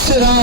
মানুষেরা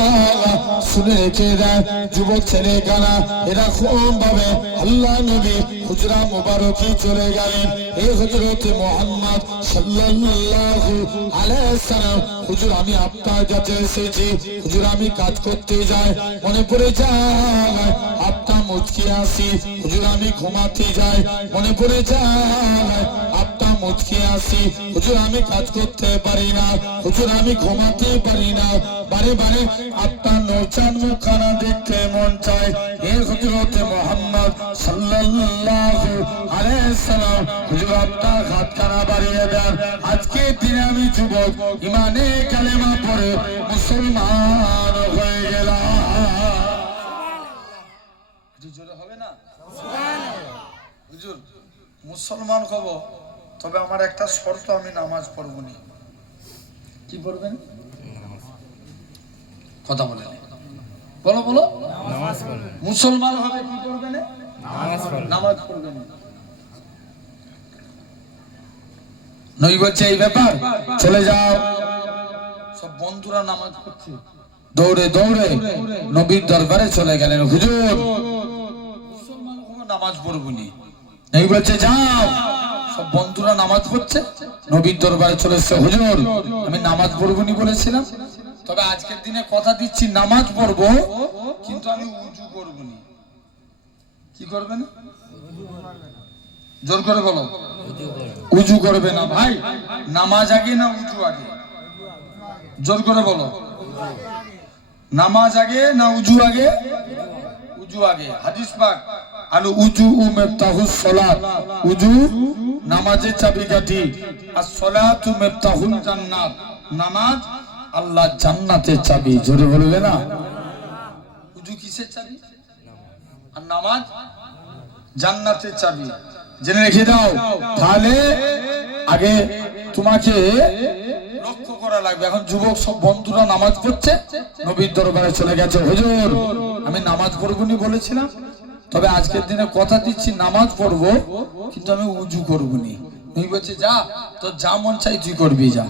শুনে রেখে দেয়, যুবক ছেলে কানা এরকম ভাবে আল্লাহ নবী হুজরা মুবারকে চলে গেলেন। এই হযরতে মুহাম্মদ সাল্লাল্লাহু আলাইহি সাল্লাম, হুজুর আমি আপনার কাছে এসেছি, হুজুর আমি কাজ করতে যাই, মনে পড়ে যায় আপনার মুচকি আসি, হুজুর আমি ঘুমাতে যাই, মনে পড়ে যায় আপনার মুচকি আসি, হুজুর আমি কাজ করতে পারি না, হুজুর আমি ঘুমাতে পারি না, বারে বারে আপনার নৌচান মুখখানা দেখতে মন চায়। এই হযরতে মুহাম্মদ সাল্লাল্লাহু আলাইহি সাল্লাম, হুজুর আপনার হাতখানা বাড়িয়ে দেন, আজকে দিনে আমি যুবক ইমানে কালেমা পড়ে মুসলমান হয়ে গেলাম। জোরে হবে না? হুজুর মুসলমান হব, তবে আমার একটা শর্ত, আমি নামাজ পড়বো না। কি পড়বেন? কথা বলে বলো বলো। মুসলমান হবে কি করবে না? নামাজ পড়বে না। নবী বলছে এই ব্যাপার, চলে যাও। সব বন্ধুরা নামাজ পড়ছে, দৌড়ে দৌড়ে নবীর দরবারে চলে গেলেন। হুজুর মুসলমান হবো, নামাজ পড়বো না। নবী বলছে যাও। সব বন্ধুরা নামাজ পড়ছে, নবীর দরবারে চলে এসেছে। হুজুর আমি নামাজ পড়বো না বলেছিলাম, তবে আজকের দিনে কথা দিচ্ছি নামাজ পড়বো, কিন্তু আমি উজু করবো না। কি করবেন? জোর করে বলো। উজু করবে না। ভাই নামাজ আগে না উজু আগে? জোর করে বলো। নামাজ আগে না উজু আগে? উজু আগে। হাদিস পাক আলু উজু মিফতাহুস সালাত, উজু নামাজের চাবিকাঠি, আর সালাতু মিফতাহুল জান্নাত, নামাজ আল্লাহ জান্নাতের চাবি। জোরে বলবে না? উজু কিসের চাবি আর নামাজ জান্নাতের চাবি, জেনে রেখে দাও। তাহলে আগে তোমাকে লক্ষ্য করা লাগবে। এখন যুবক সব বন্ধুরা নামাজ পড়ছে, নবীর দরবারে চলে গেছে। হুজুর আমি নামাজ পড়বো না বলেছিলাম, তবে আজকের দিনে কথা দিচ্ছি নামাজ পড়বো, কিন্তু আমি উজু করবো না। নবী বলছে যা, তোর যা মন চাই তুই করবি, যা।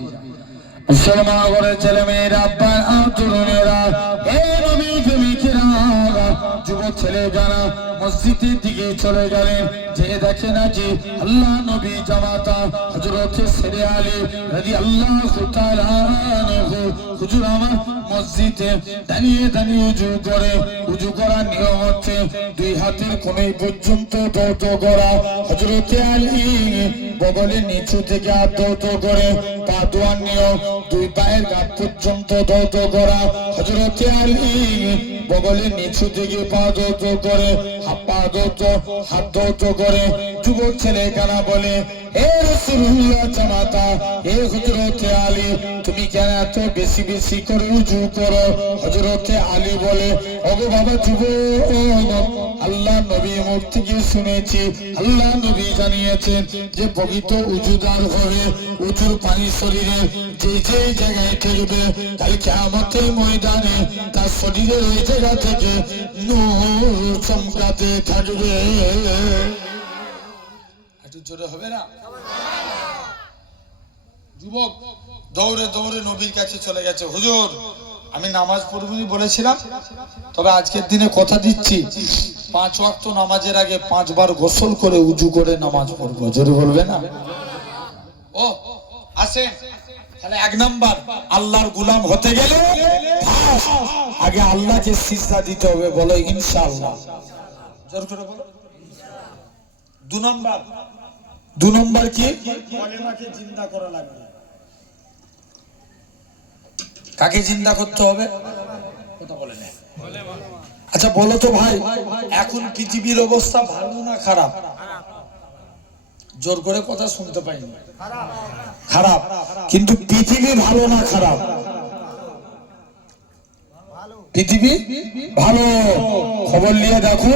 মুসলমান ঘরের ছেলে মেয়েরা, আব্বা তরুণেরা, হে নবী প্রেমিকেরা, যুবক ছেলে যারা মসজিদের দিকে চলে গেলেন, যে দেখে নাকি আল্লাহ নবী জামাতা হযরত শেরে আলী রাদিয়াল্লাহু তাআলা আনহু, হুজুর আমার মসজিদে দাঁড়িয়ে দাঁড়িয়ে উজু করে। উজু করার নিয়ম হচ্ছে দুই হাতের কোণে পর্যন্ত দৌত করা। হযরত আলী বগলের নিচু থেকে হাত দৌত করে। পা ধোয়ার নিয়ম দুই পায়ের গাঁট পর্যন্ত দৌত করা। হযরত আলী বগলের নিচু থেকে পা দৌত করে, পা দৌত, হাত দৌত করে। যুবক ছেলে কানা বলে হে রাসূলুল্লাহ জামাতা, হে হযরত আলী তুমি কেন এত বেশি বেশি করে উজু করো? হযরত আলী বলে ওগো বাবা যুবক, আল্লাহ নবী মুখ থেকে শুনেছি, আল্লাহ নবী জানিয়েছেন যে পবিত্র উজুদার হবে, উজুর পানি শরীরে যে যে জায়গায় ঠেকবে, কাল কিয়ামতের ময়দানে তার শরীরের ওই জায়গা থেকে নূর চমকাতে থাকবে। একটু জোরে হবে না? যুবক দৌড়ে দৌড়ে নবীর কাছে চলে গেছে। হুজুর আমি নামাজ পড়বনি বলেছিলাম, তবে আজকের দিনে কথা দিচ্ছি 5 ওয়াক্ত নামাজের আগে 5 বার গোসল করে উজু করে নামাজ পড়বো। জোরে বলবে না? ও আসেন তাহলে 1 নাম্বার আল্লাহর গোলাম হতে গেলে আগে আল্লাহকে সিজদা দিতে হবে। বলো ইনশাআল্লাহ। জোর করে বলো। 2 নাম্বার কি? কলেমাকে জিন্দা করা লাগবে। কাকে জিন্দা করতে হবে? কথা বলে না। আচ্ছা বলো তো ভাই, এখন পৃথিবীর অবস্থা ভালো না খারাপ? জোর করে কথা শুনতে পাইনি। খারাপ। কিন্তু পৃথিবী ভালো না খারাপ? পৃথিবী ভালো। খবর নিয়ে দেখো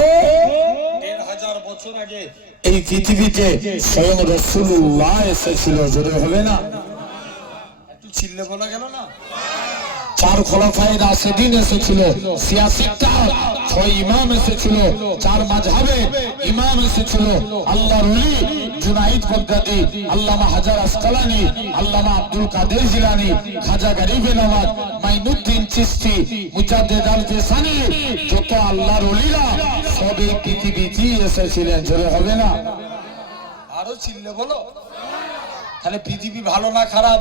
1000 বছর আগে এই পৃথিবীতে স্বয়ং রাসূলুল্লাহ এসেছিল। জোরে হবে না? একটু চিল্লে বলা গেল না? 4 খোলাফায়ে রাশিদিন এসেছিল, 86টা 6 ইমাম এসেছিল, 4 মাযহাবে ইমাম এসেছিল। আল্লাহর ওলি জুনাইদ বাগদাদি, আল্লামা হাজার আসকালানি, আল্লামা আব্দুল কাদের জিলানী, খাজা গরিব নওয়াজ, মাইনুদ্দিন চিশতি, মুজাদ্দিদ আল জিসানি, যত আল্লাহর ওলিরা সব এই পৃথিবীতে এসেছিলেন। জোরে হবে না? আরো চিল্লে বলো। তাহলে পৃথিবী ভালো না খারাপ?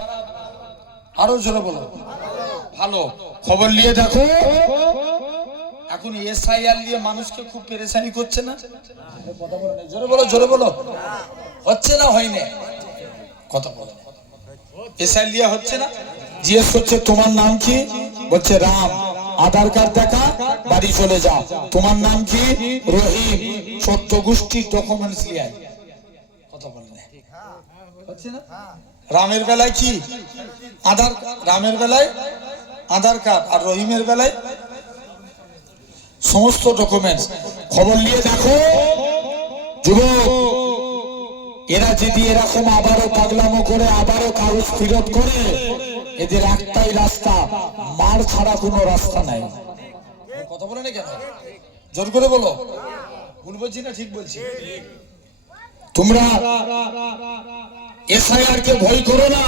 আরো জোরে বলো। ভালো। খবর নিয়ে দেখো, এখন এসআইআর নিয়ে মানুষকে খুব পেরেশানি করছে না? কথা বলো না, জোরে বলো, জোরে বলো। হচ্ছে না হয়নি? কথা বলো। এসআইআর নিয়ে হচ্ছে না? জিজ্ঞেস করছে তোমার নাম কি? বলছে রাম। আধার কার্ড দেখা, বাড়ি চলে যাও। তোমার নাম কি? রহিম। 14 গোষ্ঠীর ডকুমেন্টস নিয়ে আয়। কথা বলে না, হচ্ছে না? রামের বেলায় কি আধার, রামের বেলায় আধার কার্ড, আর রহিমের বেলায় সমস্ত ডকুমেন্টস। খবর নিয়ে দেখো যুবক, এরা যদি এরকম আবারও পাগলামো করে, আবারও কাগজ ফেরত করে, এদের একটাই রাস্তা, মার ছাড়া কোনো রাস্তা নাই। কথা বলে না কেন? জোর করে বলো। ভুল বলছি না ঠিক বলছি? তোমরা এসআইআর কে ভয় করো না।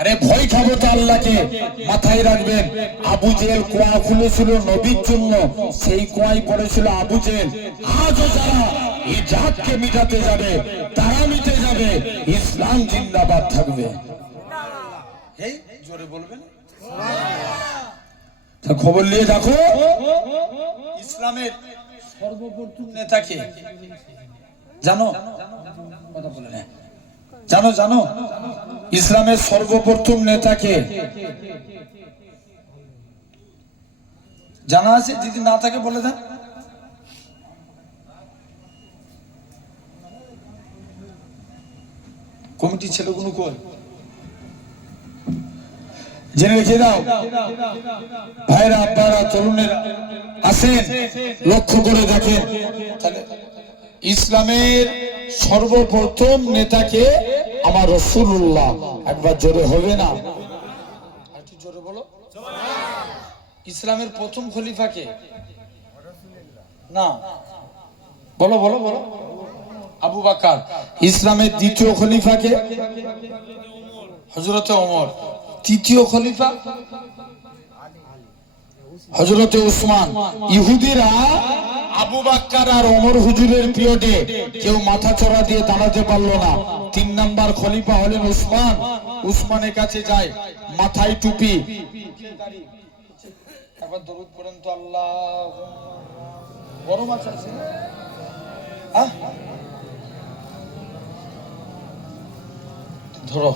আরে ভয় খাবো তো আল্লাহকে। মাথায় রাখবেন, আবু জেহেল কুয়া খুলেছিল নবীর জন্য, সেই কুয়ায় পড়েছিল আবু জেহেল। আজও যারা এই জাতকে মিটাতে যাবে তারা মিটে যাবে, ইসলাম জিন্দাবাদ থাকবে। এই জোরে বলবেন। খবর নিয়ে দেখো, ইসলামের সর্বপ্রথম নেতাকে জানো? কথা বলে না, জানো? জানো ইসলামের সর্বপ্রথম নেতাকে? জানা আছে? যদি না থাকে বলে দেন। কমিটির ছেলেগুলো কই? জেনে রেখে দাও ভাইরা, আপনারা তরুণেরা আসেন, লক্ষ্য করে দেখেন। তাহলে ইসলামের সর্বপ্রথম নেতাকে আমার রাসূলুল্লাহ। একবার জোরে হবে না? একটু জোরে বলো। ইসলামের প্রথম খলিফাকে না, বলো বলো বলো। আবু বকর। ইসলামের দ্বিতীয় খলিফাকে? হযরতে ওমর। তৃতীয় খলিফা হযরতে উসমান। ইহুদিরা আবু বকর আর ওমর হুজুরের পিরিয়ডে কেউ মাথা চড়া দিয়ে দাঁড়াতে পারলো না। 3 নাম্বার খলিফা হলেন উসমান। উসমানের কাছে যায়, মাথায় টুপি। একবার দরুদ পড়েন তো। আল্লাহ গরম আছে ধরো।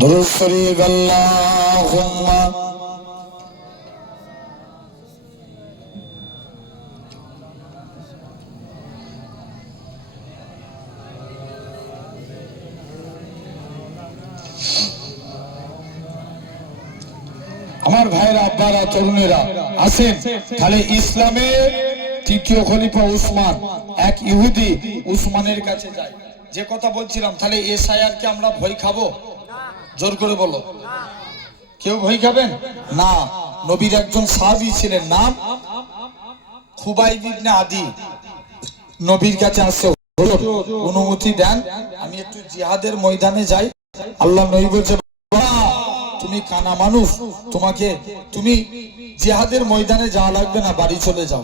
দরুদ শরীফ। আল্লাহুম্মা আমার ভাইরা, আব্বারা, তরুণেরা আসেন। তাহলে ইসলামের তৃতীয় খলিফা উসমান। এক ইহুদি উসমানের কাছে যায়। যে কথা বলছিলাম, তাহলে এসআইআর কে আমরা ভয় খাবো? জোর করে বলো। কেউ ভয় খাবেন না। নবীর একজন সাহাবী ছিলেন, নাম খুবাইব ইবনে আদি। নবীর কাছে আসছে, অনুমতি দেন আমি একটু জিহাদের ময়দানে যাই। আল্লাহ নবী বলছে, তুমি কানা মানুষ, তুমি জিহাদের ময়দানে যাওয়া লাগবে না, বাড়ি চলে যাও।